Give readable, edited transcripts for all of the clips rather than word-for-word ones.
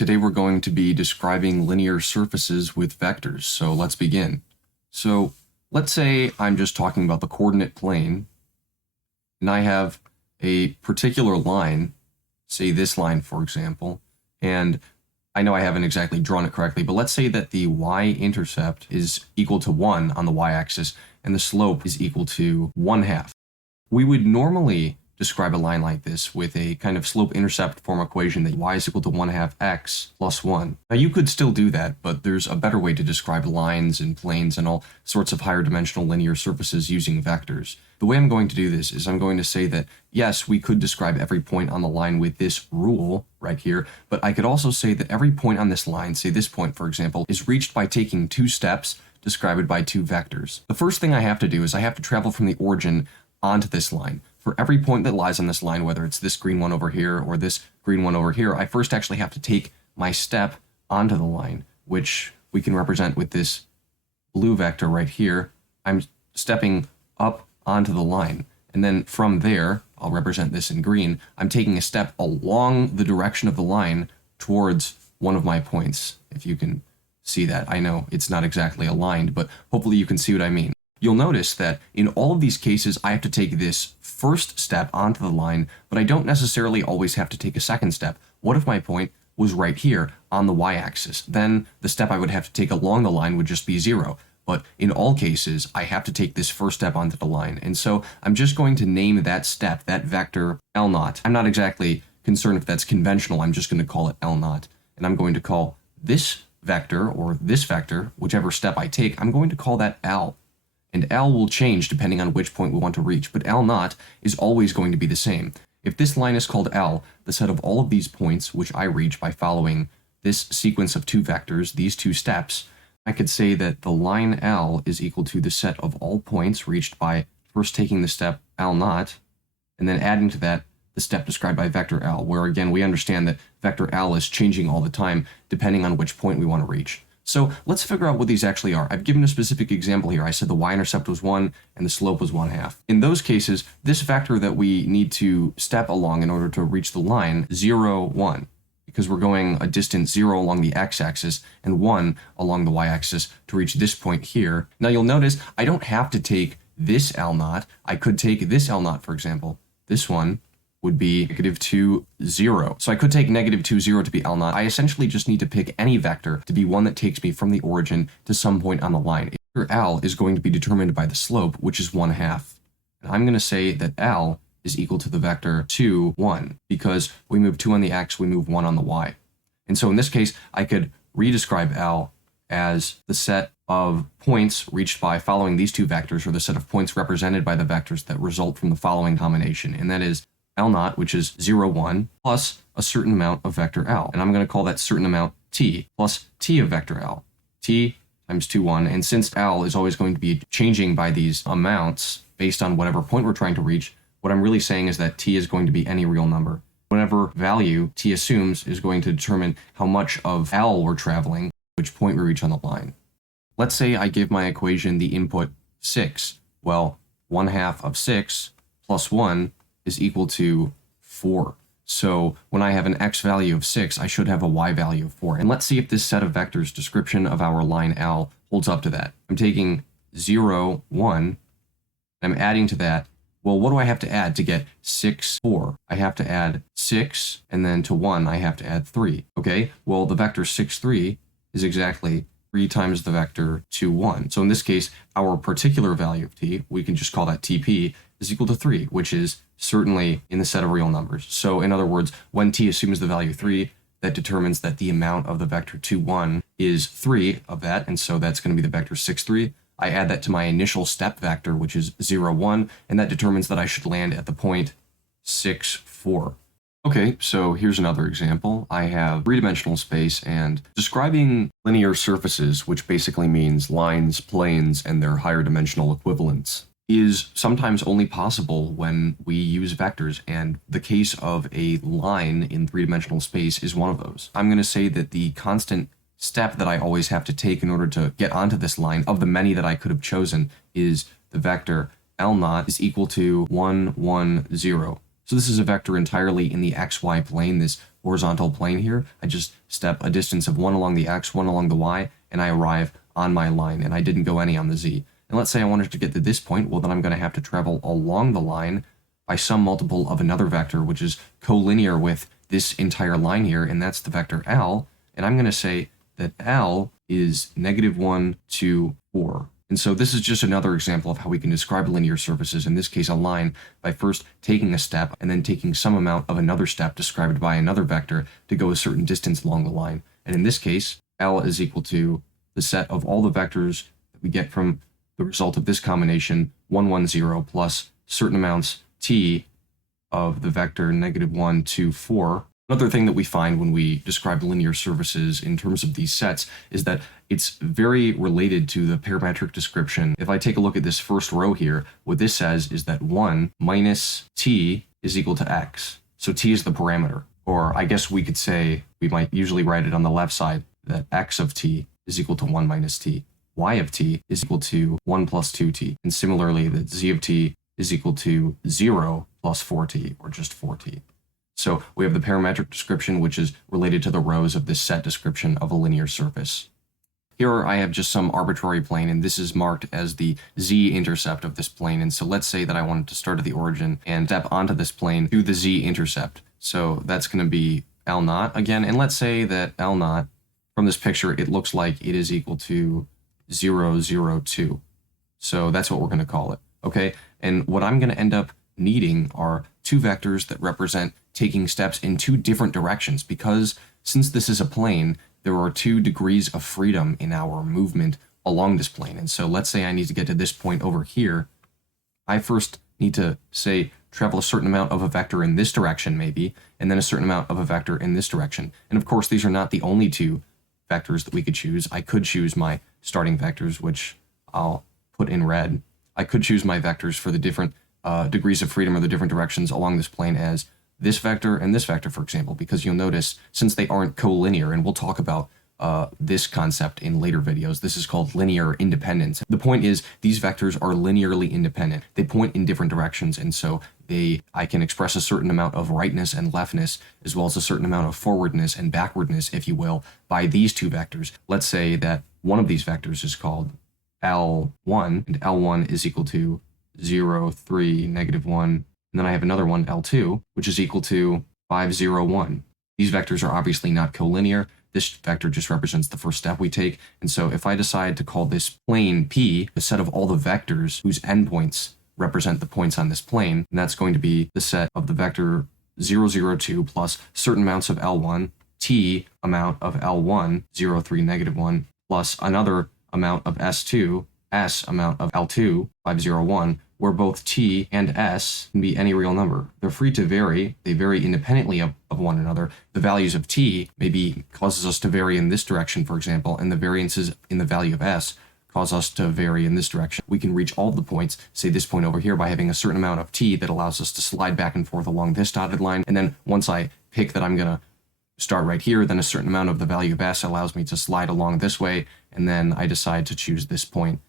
Today we're going to be describing linear surfaces with vectors, so let's begin. So let's say I'm just talking about the coordinate plane, and I have a particular line, say this line for example, and I know I haven't exactly drawn it correctly, but let's say that the y-intercept is equal to 1 on the y-axis, and the slope is equal to 1/2. We would normally describe a line like this with a kind of slope-intercept form equation that y is equal to 1/2 x plus 1. Now you could still do that, but there's a better way to describe lines and planes and all sorts of higher dimensional linear surfaces using vectors. The way I'm going to do this is I'm going to say that, yes, we could describe every point on the line with this rule right here, but I could also say that every point on this line, say this point for example, is reached by taking two steps described by two vectors. The first thing I have to do is I have to travel from the origin onto this line. For every point that lies on this line, whether it's this green one over here or this green one over here, I first actually have to take my step onto the line, which we can represent with this blue vector right here. I'm stepping up onto the line, and then from there, I'll represent this in green, I'm taking a step along the direction of the line towards one of my points, if you can see that. I know it's not exactly aligned, but hopefully you can see what I mean. You'll notice that in all of these cases, I have to take this first step onto the line, but I don't necessarily always have to take a second step. What if my point was right here on the y-axis? Then the step I would have to take along the line would just be 0. But in all cases, I have to take this first step onto the line. And so I'm just going to name that step, that vector, L0. I'm not exactly concerned if that's conventional. I'm just going to call it L0. And I'm going to call this vector, or this vector, whichever step I take, I'm going to call that L. And L will change depending on which point we want to reach, but L0 is always going to be the same. If this line is called L, the set of all of these points which I reach by following this sequence of two vectors, these two steps, I could say that the line L is equal to the set of all points reached by first taking the step L0, and then adding to that the step described by vector L, where again we understand that vector L is changing all the time depending on which point we want to reach. So let's figure out what these actually are. I've given a specific example here. I said the y-intercept was 1 and the slope was 1/2. In those cases, this vector that we need to step along in order to reach the line, 0, 1, because we're going a distance 0 along the x-axis and 1 along the y-axis to reach this point here. Now you'll notice I don't have to take this L0. I could take this L0, for example. This one would be -2, 0. So I could take -2, 0 to be L0. I essentially just need to pick any vector to be one that takes me from the origin to some point on the line. Vector L is going to be determined by the slope, which is 1/2. And I'm going to say that L is equal to the vector 2, 1, because we move 2 on the x, we move 1 on the y. And so in this case, I could redescribe L as the set of points reached by following these two vectors, or the set of points represented by the vectors that result from the following combination, and that is L0, which is 0, 1, plus a certain amount of vector L. And I'm going to call that certain amount t, plus t of vector L. T times 2, 1. And since L is always going to be changing by these amounts based on whatever point we're trying to reach, what I'm really saying is that t is going to be any real number. Whatever value t assumes is going to determine how much of L we're traveling, which point we reach on the line. Let's say I give my equation the input 6. Well, 1/2 of 6 plus 1 is equal to 4. So when I have an x value of 6, I should have a y value of 4. And let's see if this set of vectors description of our line L holds up to that. I'm taking 0, 1, and I'm adding to that. Well, what do I have to add to get 6, 4? I have to add 6, and then to 1, I have to add 3. Okay, well, the vector 6, 3 is exactly 3 times the vector 2, 1. So in this case, our particular value of t, we can just call that tp, is equal to 3, which is certainly in the set of real numbers. So in other words, when t assumes the value 3, that determines that the amount of the vector 2, 1 is 3 of that, and so that's going to be the vector 6, 3. I add that to my initial step vector, which is 0, 1, and that determines that I should land at the point 6, 4. Okay, so here's another example. I have three-dimensional space, and describing linear surfaces, which basically means lines, planes, and their higher dimensional equivalents, is sometimes only possible when we use vectors, and the case of a line in three-dimensional space is one of those. I'm going to say that the constant step that I always have to take in order to get onto this line, of the many that I could have chosen, is the vector L0 is equal to 1, 1, 0. So this is a vector entirely in the xy plane, this horizontal plane here. I just step a distance of 1 along the x, 1 along the y, and I arrive on my line, and I didn't go any on the z. And let's say I wanted to get to this point, well then I'm going to have to travel along the line by some multiple of another vector, which is collinear with this entire line here, and that's the vector L. And I'm going to say that L is -1, 2, 4. And so this is just another example of how we can describe linear surfaces, in this case a line, by first taking a step and then taking some amount of another step described by another vector to go a certain distance along the line. And in this case, L is equal to the set of all the vectors that we get from the result of this combination, 1, 1, 0, plus certain amounts t of the vector -1, 2, 4. Another thing that we find when we describe linear surfaces in terms of these sets is that it's very related to the parametric description. If I take a look at this first row here, what this says is that 1 minus t is equal to x. So t is the parameter. Or I guess we could say, we might usually write it on the left side, that x of t is equal to 1 minus t. Y of t is equal to 1 plus 2t. And similarly, that z of t is equal to 0 plus 4t, or just 4t. So we have the parametric description, which is related to the rows of this set description of a linear surface. Here I have just some arbitrary plane, and this is marked as the z-intercept of this plane. And so let's say that I wanted to start at the origin and step onto this plane through the z-intercept. So that's going to be L naught again. And let's say that L naught, from this picture, it looks like it is equal to 0, 0, 2. So that's what we're going to call it. Okay, and what I'm going to end up needing are two vectors that represent taking steps in two different directions, because since this is a plane, there are 2 degrees of freedom in our movement along this plane. And so let's say I need to get to this point over here. I first need to, say, travel a certain amount of a vector in this direction maybe, and then a certain amount of a vector in this direction. And of course, these are not the only 2 vectors that we could choose. I could choose my starting vectors, which I'll put in red. I could choose my vectors for the different degrees of freedom or the different directions along this plane as this vector and this vector, for example, because you'll notice since they aren't collinear, and we'll talk about this concept in later videos, this is called linear independence. The point is these vectors are linearly independent. They point in different directions, and so I can express a certain amount of rightness and leftness, as well as a certain amount of forwardness and backwardness, if you will, by these 2 vectors. Let's say that one of these vectors is called L1, and L1 is equal to 0, 3, -1, and then I have another one, L2, which is equal to 5, 0, 1. These vectors are obviously not collinear. This vector just represents the first step we take. And so if I decide to call this plane P, the set of all the vectors whose endpoints represent the points on this plane, and that's going to be the set of the vector 0, 0, 2 plus certain amounts of L1, T amount of L1, 0, 3, -1, plus another amount of S2, S amount of L2, 5, 0, 1, where both t and s can be any real number. They're free to vary. They vary independently of one another. The values of t maybe causes us to vary in this direction, for example, and the variances in the value of s cause us to vary in this direction. We can reach all of the points, say this point over here, by having a certain amount of t that allows us to slide back and forth along this dotted line. And then once I pick that I'm going to start right here, then a certain amount of the value of s allows me to slide along this way, and then I decide to choose this point.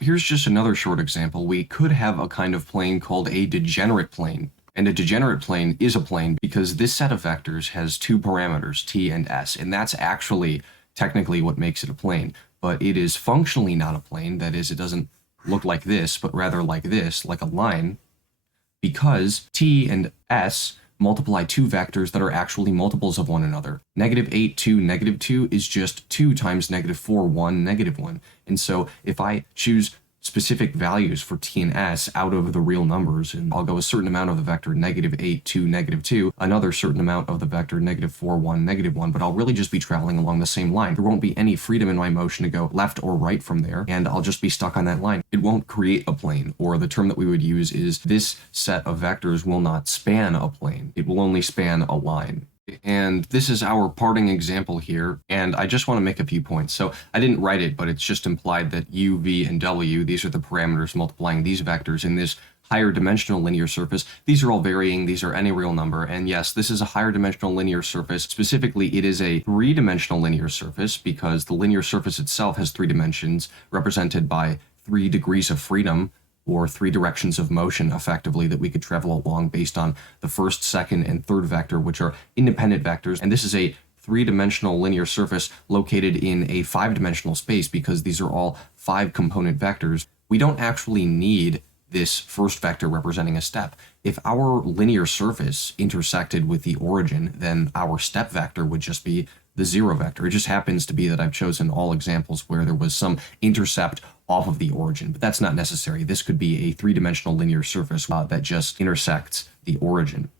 Here's just another short example. We could have a kind of plane called a degenerate plane. And a degenerate plane is a plane because this set of vectors has 2 parameters, t and s, and that's actually technically what makes it a plane. But it is functionally not a plane. That is, it doesn't look like this, but rather like this, like a line, because t and s multiply 2 vectors that are actually multiples of one another. -8, 2, -2 is just 2 times -4, 1, -1. And so if I choose specific values for t and s out of the real numbers, and I'll go a certain amount of the vector -8, 2, -2, another certain amount of the vector -4, 1, -1, but I'll really just be traveling along the same line. There won't be any freedom in my motion to go left or right from there, and I'll just be stuck on that line. It won't create a plane, or the term that we would use is this set of vectors will not span a plane. It will only span a line. And this is our parting example here, and I just want to make a few points. So I didn't write it, but it's just implied that u, v, and w, these are the parameters multiplying these vectors in this higher dimensional linear surface. These are all varying, these are any real number, and yes, this is a higher dimensional linear surface. Specifically, it is a 3-dimensional linear surface because the linear surface itself has 3 dimensions represented by 3 degrees of freedom, or three directions of motion effectively that we could travel along based on the first, second, and third vector, which are independent vectors. And this is a three-dimensional linear surface located in a five-dimensional space because these are all five-component vectors. We don't actually need this first vector representing a step. If our linear surface intersected with the origin, then our step vector would just be the zero vector. It just happens to be that I've chosen all examples where there was some intercept off of the origin, but that's not necessary. This could be a three-dimensional linear surface that just intersects the origin.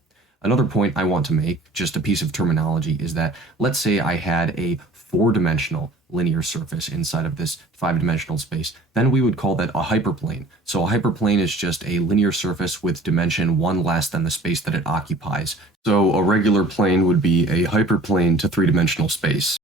Another point I want to make, just a piece of terminology, is that let's say I had a four-dimensional linear surface inside of this five-dimensional space, then we would call that a hyperplane. So a hyperplane is just a linear surface with dimension one less than the space that it occupies. So a regular plane would be a hyperplane to three-dimensional space.